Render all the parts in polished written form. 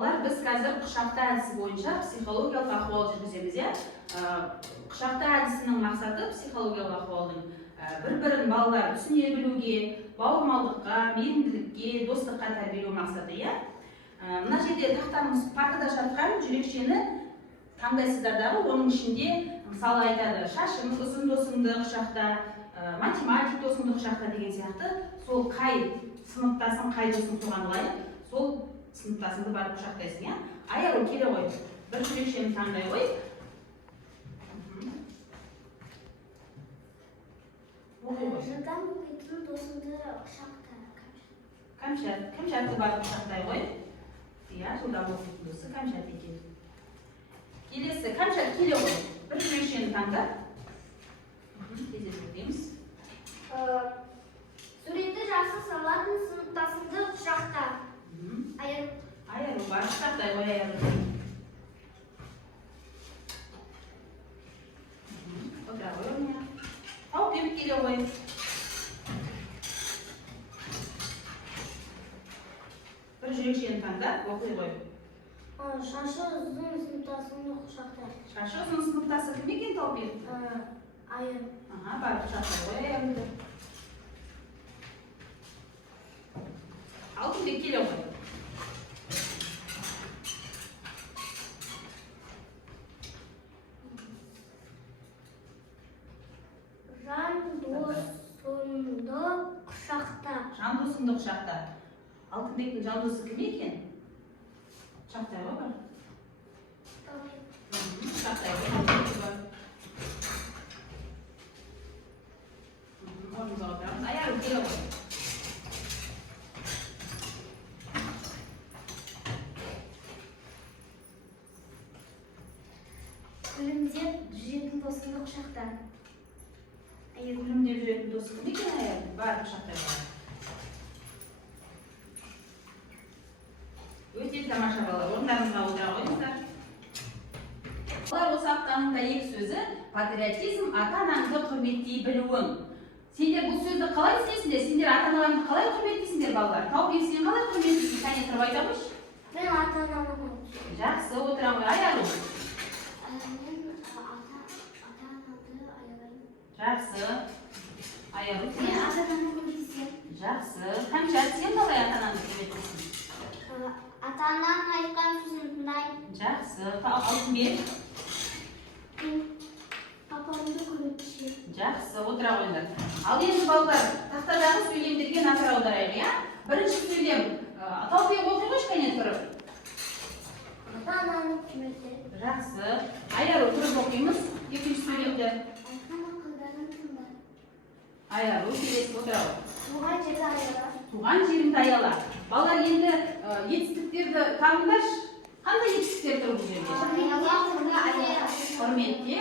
Biz қазір құшақта әдісі бойынша психологиялық ахуал жүргіземіз, иә. Құшақта әдісінің мақсаты психологиялық ахуалдың бір-бірін балалар түсіне білуге, бауырмалдыққа, мейірімділікке, достыққа тәрбиелеу мақсаты, иә. Мына жерде тақтамыз партада жатқан жүрекшені таңдайсыздардағы, оның ішінде мысалы айтады, шашың ұзын досыңды құшақта, математик досыңды құшақта деген сияқты, сол қай сыныптасың, қай досың туған лайық, сол сыныптасыңды барып құшақтайсың, иә. Айару келе ғой, бір жүрекшені таңдай ғой. Жылдам оқитын досыңды құшақта. Кәмшатты барып құшақтай ғой. Иә, жылдам оқитын досы Кәмшат екен. Келесі, Кәмшат келе ғой, бір жүрекшені таңда. Кездесіп өтеміз. Суретті жақсы салатын сыныптасыңды құшақта. Айару бар, құшақтай ғой Айару. Отыра ғой орнына. Тауып еміп келе ғой. Бір жүрекшені таңда, оқи ғой. Шашы ұзын сыныптасыңды құшақта. Шашы ұзын сыныптасы кім екен тауып еміп? Айару. Барып құшақтай ғой Айару. Алтынбек келе ғой. Жан досыңды құшақта. Жан досыңды құшақта. Алтынбектің жан досы кім екен? Құшақтай ғой бар. Құшақтай ғой. Орнымызға отырамыз. Айару келе ғой. Күлімдеп жүретін досыңды құшақта. Күлімдеп жүретін досы кім екен Айару? Бар құшақтай ғой. Өте тамаша балалар, орындарыңызға отыра қойыңыздар. Балалар, осы аптаның да екі сөзі патриотизм, ата-анаңды құрметтей білуің. Сендер бұл сөзді қалай түсінесіңдер? Сендер ата-аналарыңды қалай құрметтейсіңдер балалар? Тауып сен қалай құрметтейсің? Кәне тұрып айта қойшы. Мен ата-анамды құрметтеймін. Жақсы, отыра ғой. Айару. Мен ата-анамды аялаймын. Жақсы. Айару. Мен ата-анамды құрметтеймін. Жақсы. Кәмшат, сен қалай ата-анаңды құрметтейсің? Ата-анам айтқан сөзін тыңдаймын. Жақсы. Алтынбек. Мен папамды құрметтеймін. Жақсы, отыра қойыңдар. Ал енді балалар, тақтадағы сөйлемдерге назар аударайық, иә? Бірінші сөйлем, Тауып оқи қойшы кәне тұрып. Ата-анамды құрметтеймін. Жақсы. Айару, тұрып оқимыз. Екінші сөйлемді. Айтқан ақылдарын тыңда. Айару, келесі отыра ғой. Туған жерді аяла. Туған жеріңді аяла. Балалар, енді етістіктерді табыңдаршы. Қандай етістіктер тұр бұл жерде? Құрметте,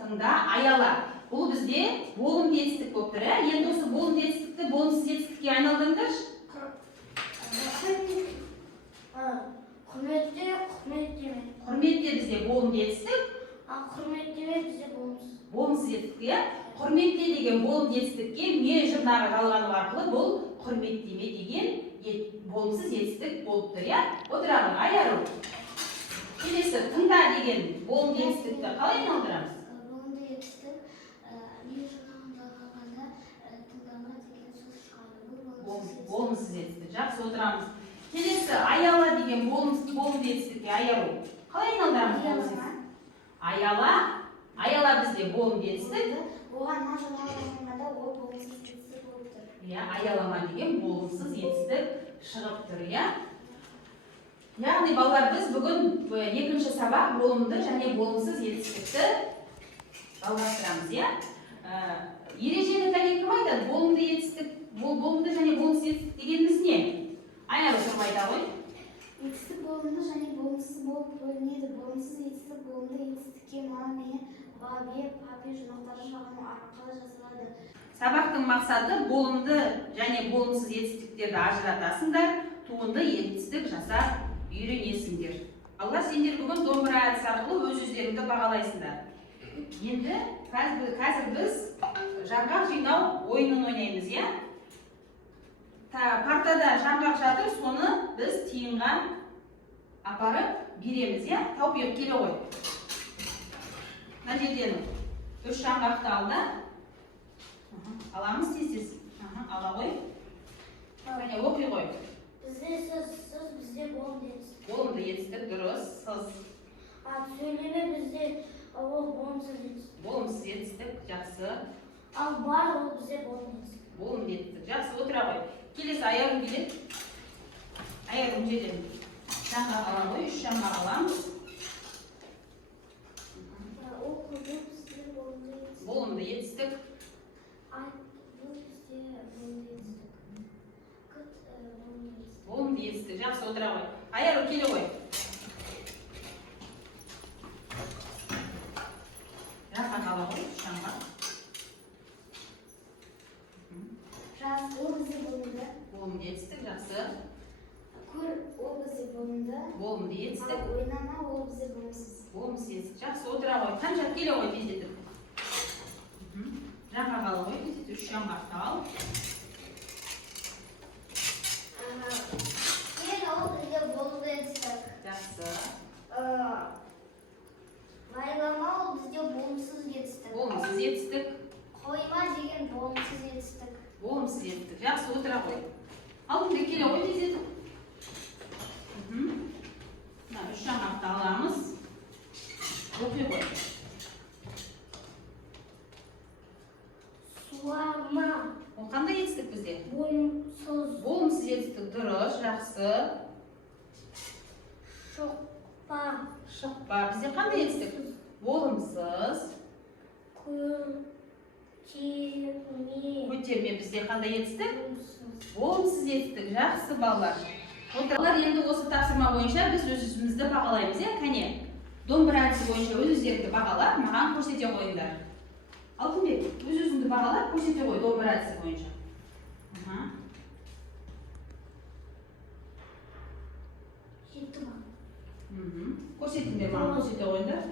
тыңда, аяла. Бұл бізде болымды етістік болып тұр, ә? Енді осы болымды етістікті болымсыз етістікке айналдырыңдаршы. Құрметте бізде болымды етістік. Құрметтеме бізде болымсыз. Болымсыз етістік, иә? Құрметте деген болымды етістікке ме жұрнағы жалғану арқылы бұл құрметтеме деген болымсыз етістік болып тұр, иә? Отырамын, Айару. Келесі, тыңда деген болымды етістікті қалай айналдырамыз? Болымды етістік не жұрнағын жалғағанда тыңдама деген сөз шығады. Болымсыз етістік. Жақсы, отырамыз. Келесі, аяла деген болымды етістікке Айару. Қалай айналдырамыз? Аяла бізде болымды етістік. Оған ма жалғағанда ол болымсыз етістік болып тұр. Аялама деген болымсыз етістік шығып тұр, иә? Яғни, балалар, біз бүгін екінші сабақ болымды және болымсыз етістікті жалғастырамыз, иә? Ережені кәне кім айтады? Болымды және болымсыз етістік дегеніміз не? Айару тұрып айта ғой. Етістік болымды және болымсыз болып бөлінеді. Болымсыз етістік болымды етістікке маме, бабе, папе жұрнақтары жағану арқылы жасалады. Сабақтың мақсаты болымды және болымсыз етістіктерді ажыратасыңдар, туынды етістік жасап үйренесіңдер. Алла сендер бүгін домбыра әдісі арқылы өз-өздеріңді бағалайсыңдар. Енді қазір біз жаңғақ жинау ойынын ойнаймыз, иә? Партада жаңғақ жатыр, соны біз тиынға апарып береміз, иә? Таупиқ келе ғой. Мына жерден 3 жаңғақты алды. Аламыз тез-тез. Ала ғой. Және оқи ғой. Бізде сіз бізде болымды етістік. Болымды етістік, дұрыс. Сыз. Сөйлеме бізде ол болымсыз етістік. Болымсыз етістік, жақсы. Ал бар ол бізде болымды етістік. Болымды етістік, жақсы. Отыра ғой. Келесі аягым келеді. Аягым жерден жаңғақ ала ғой. 3 жаңғақ аламыз. Ол бізде болымды етістік. Болымды етістік. Бұл бізде болымды етістік. Болымды етістік, жақсы. Отыра ғой. Аягым келе ғой. Жаңғақ ала ғой. 3 жаңғақ. Жас ол бізде болымды. Болымды етістік, жақсы. Көр ол бізде болымды. Болымды етістік. Ойнама ол бізде болымсыз. Болымсыз етістік, жақсы. Отыра ғой. Қанша келе ғой тездетіп. Жаңғақ ала ғой. Тездетіп 3 жаңғақты ал. Ол бізде болымды етістік. Жақсы. Лайлама ол бізде болымсыз етістік. Болымсыз етістік. Қойма деген болымсыз етістік. Болымсыз етістік, жақсы. Отыра ғой. Алдында келе ғой тездетіп. Мына 3 жаңғақты аламыз. Оқи ғой. Суарма. Ол қандай етістік бізде? Болымсыз. Болымсыз етістік, дұрыс, жақсы. Шоқпа. Шықпа, бізде қандай етістік? Болымсыз. Көтерме, бізде қандай етістік? Болымсыз етістік, жақсы балалар. Балалар, енді осы тапсырма бойынша біз өз-өзімізді бағалаймыз, иә? Кәне, домбыра әдісі бойынша өз-өздеріңді бағалап, маған көрсете қойыңдар. Алтынбек, өз-өзіңді бағалап, көрсете қой домбыра әдісі бойынша. Жетті ма? Көрсетіңдер, маған көрсете қойыңдар.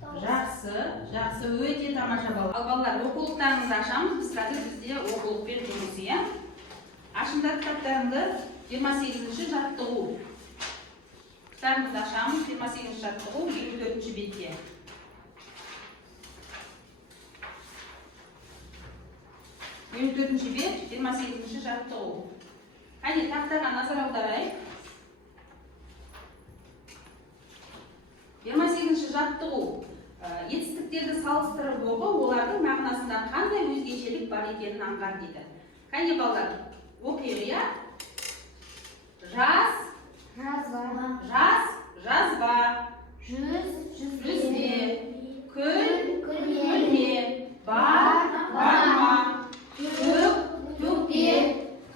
Жақсы, жақсы, өте тамаша балалар. Ал балалар, оқулықтарыңызды ашамыз, біз қазір бізде оқулықпен жұмыс, иә? Ашыңдар кітаптарыңды 28-ші жаттығу. Кітабымызды ашамыз, 28-ші жаттығу, 24-ші бетте. 24-ші бет, 28-ші жаттығу. Қане, тақтаға назар аударайық. 28-ші жаттығу. Етістіктерді салыстырып оқы, олардың мағынасында қандай өзгешелік бар екенін аңғар дейді. Қане балалар, оқиық, иә? Жаз, жазба. Жүзбе. Күлме. Барма. Төкпе.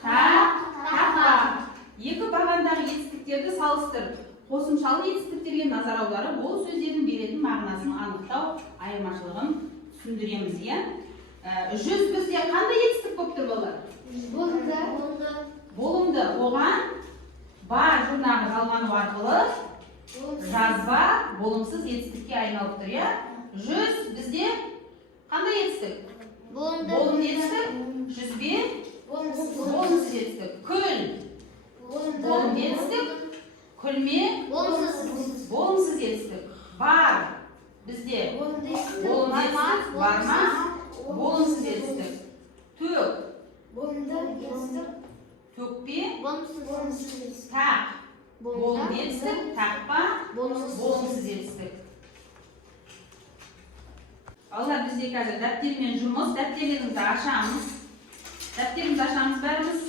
Тақпа. Екі бағандағы етістіктерді салыстыр. Қосымшалы етістіктерге назар аударып, ол сөздердің беретін мағынасын анықтау, айырмашылығын түсіндіреміз, иә? Жүз бізде қандай етістік болып тұр балалар? Болымды. Оған бар жұрнағы жалғану арқылы жазба болымсыз етістікке айналып тұр, иә? Жүз бізде қандай етістік? Болымды етістік. Жүзбе болымсыз етістік. Күл болымды етістік. Күлме болымсыз етістік. Бар бізде болымды етістік. Барма болымсыз етістік. Төк төкпе тақ болымды етістік. Тақпа болымсыз етістік. Балалар, бізде қазір дәптермен жұмыс. Дәптеріңізді ашамыз. Бәріміз.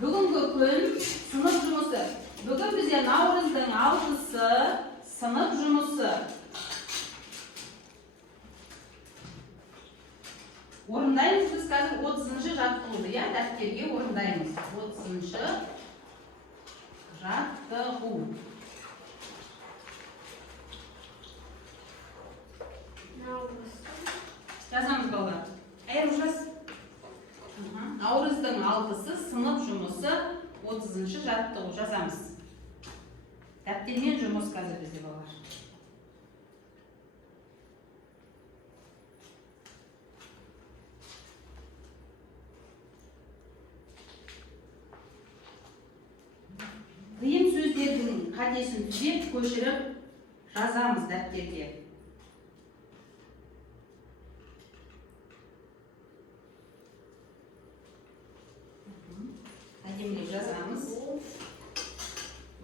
Бүгінгі күн сынып жұмысы. Бүгін бізде наурыздың 6-сы сынып жұмысы. Орындаймыз біз қазір 30-шы жаттығуды, иә? Дәптерге орындаймыз. 30-шы жаттығу. Жазамыз балалар. Айырым жаз. Наурыздың 6-сы сынып жұмысы, 30-шы жаттығу жазамыз. Дәптермен жұмыс қазір бізде балалар. қатесін түзеп көшіріп жазамыз дәптерге. Әдемілеп жазамыз.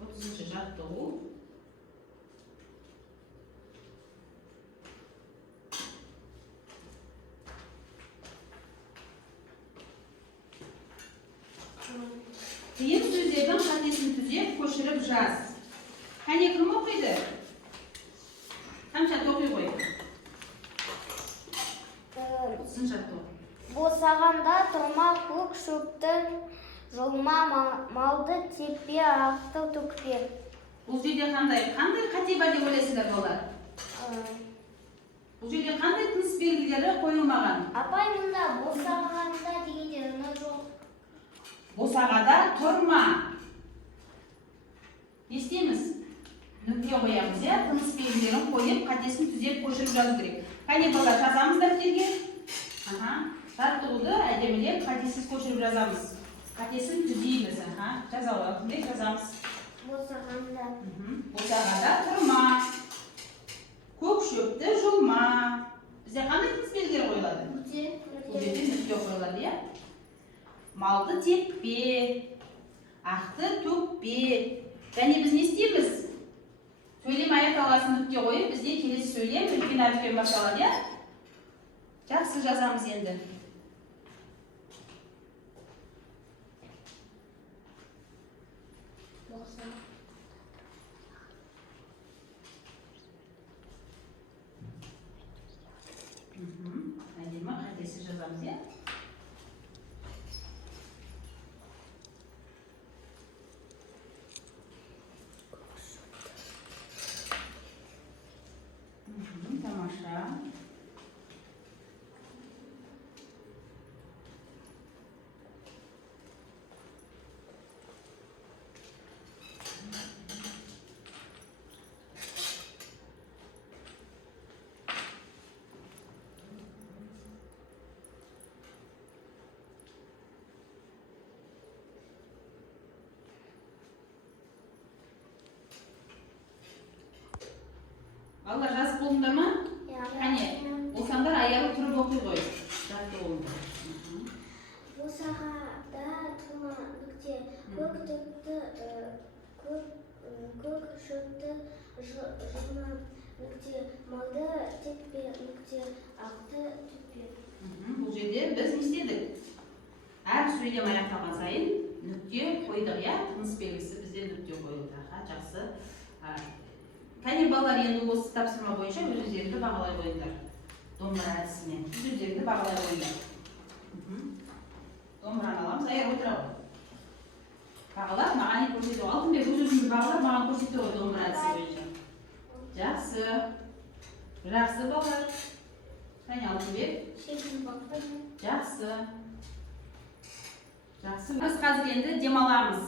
30-шы жаттығу. Қиын сөздердің қатесін түзеп көшіріп жаз. Қане кім оқиды? Тамшат оқи қой. 30-шы жаттығу. Босағанда тұрма көк шөпті жұлма, малды теппе, ақты төкпе. Бұл жерде қандай қате бар деп ойлайсыздар балалар? Бұл жерде қандай тыныс белгілері қойылмаған? Апай, мұнда босағанда дегенде үні жоқ. Босағада тұрма. Не істейміз? Нүкте қоямыз, иә? Тыныс белгілерін қойып, қатесін түзеп көшіріп жазу керек. Қане балалар, жазамыз дәптерге? Жаттығуды әдемілеп қатесіз көшіріп жазамыз. Қатесін түзейміз. Жазамыз. Босағада тұрма. Көк шөпті жұлма. Бізде қандай тыныс белгілері қойылады? Бұл жерде нүкте қойылады, иә? Малды теппе, ақты төкпе. Және біз не істейміз? Сөйлем аяқталғасын нүкте қойып, бізде келесі сөйлем үлкен әріппен басталады, иә? Жақсы жазамыз енді. Әдемі қатесі жазамыз, иә? Тамаша. Алла жазып болыңдар ма? Қане, осаңдар аяғы тұрып оқи қой. Жазды болыңдар. Босағада тұрма нүкте, көк шөпті жұлма нүкте, малды теппе нүкте, ақты төкпе. Бұл жерде біз не істедік? Әр сөйлем аяқталған сайын нүкте қойдық, иә? Тыныс белгісі бізде нүкте қойылды. Жақсы. Кәне балалар, енді осы тапсырма бойынша өздеріңді бағалай қойыңдар. Домбыра әдісімен. Өздеріңді бағалай қойыңдар. Домбыраны аламыз, аяқ отыра ғой. Бағалап, маған не көрсету. Алтынбек өз-өзіңді бағалап, маған көрсету ғой домбыра әдісі бойынша. Жақсы. Жақсы балалар. Кәне Алтынбек. Жақсы. Жақсы. Біз қазір енді демаламыз.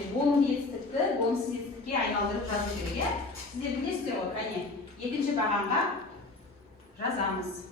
бізде болымды етістікті болымсыз етістікке айналдырып жазу керек, иә? Сіздер білесіздер ғой, кәне, екінші бағанға жазамыз.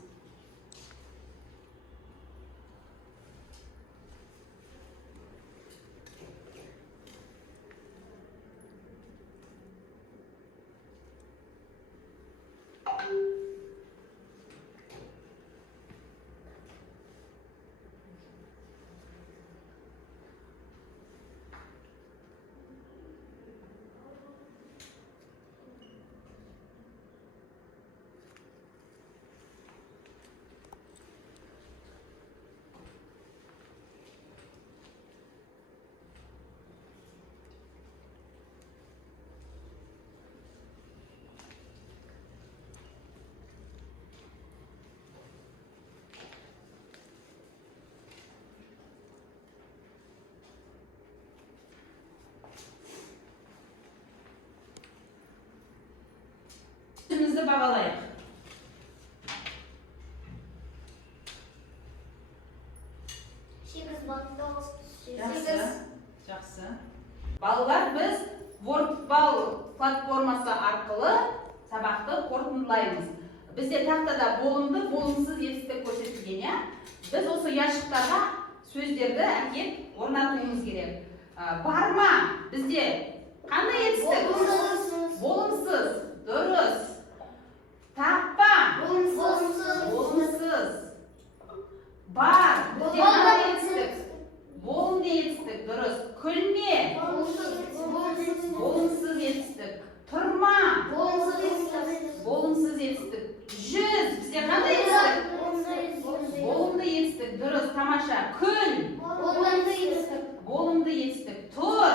Өзімізді бағалайық. Жақсы. Балалар, біз WordBall платформасы арқылы сабақты қорытындылаймыз. Бізде тақтада болымды, болымсыз етістік көрсетілген, иә? Біз осы ұяшықтарға сөздерді әкеп орнатуымыз керек. Бар ма? Бізде қандай етістік? Болымсыз. Дұрыс. Таппа. Болымсыз. Бар. Бізде қандай етістік? Болымды етістік. Дұрыс. Күлме. Болымсыз етістік. Тұрма. Болымсыз етістік. Жүз. Бізде қандай етістік? Болымды етістік. Дұрыс. Тамаша. Күл. Болымды етістік. Тұр.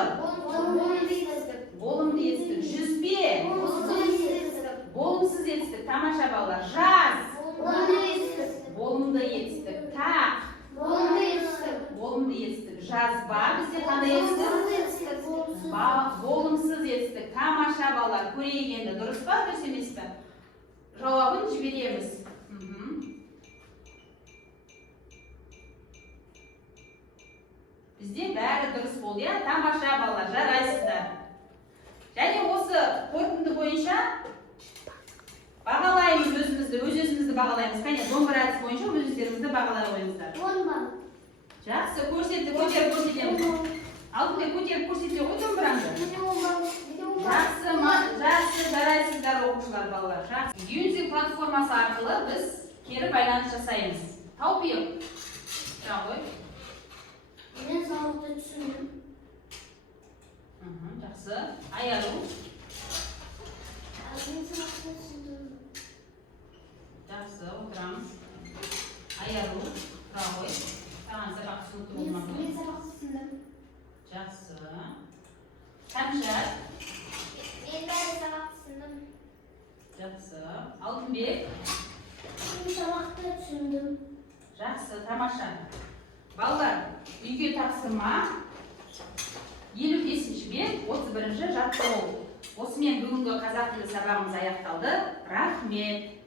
Болымды етістік. Жүзбе. Болымсыз етістік. Тамаша балалар. Жаз. Болымды етістік. Тақ. Болымды етістік. Жазба. Бізде қандай етістік? Болымсыз етістік. Тамаша балалар. Көрейік енді. Дұрыс па, дұрыс емес пе? Жауабын жібереміз. Бізде бәрі дұрыс болды, иә? Тамаша балалар, жарайсыздар. Және осы қорытынды бойынша бағалаймыз өзімізді бағалаймыз. Қане, домбыра әдісі бойынша өздеріңізді бағалай қойыңыздар. 10 бал. Жақсы, көрсетті, көтеріп көрсетеміз. Алдымен көтеріп көрсете ғой домбыраңды. Жақсы, жарайсыздар оқушылар балалар. Жақсы. Unity платформасы арқылы біз кері байланыс жасаймыз. Таупиық. Жақсы. Мен сабақты түсіндім. Жақсы. Аяру. Мен сабақты түсіндім. Жақсы, отырамыз. Аяру. Тұра ғой. Саған сабақ түсінікті болмады. Мен сабақты түсіндім. Жақсы. Кәмшат. Мен бәрі сабақты түсіндім. Жақсы. Алтынбек. Мен сабақты түсіндім. Жақсы, тамаша. Балалар, үйге тапсырма 55-ші бет 31-ші жаттығу. Осымен бүгінгі қазақ тілі сабағымыз аяқталды. Рахмет.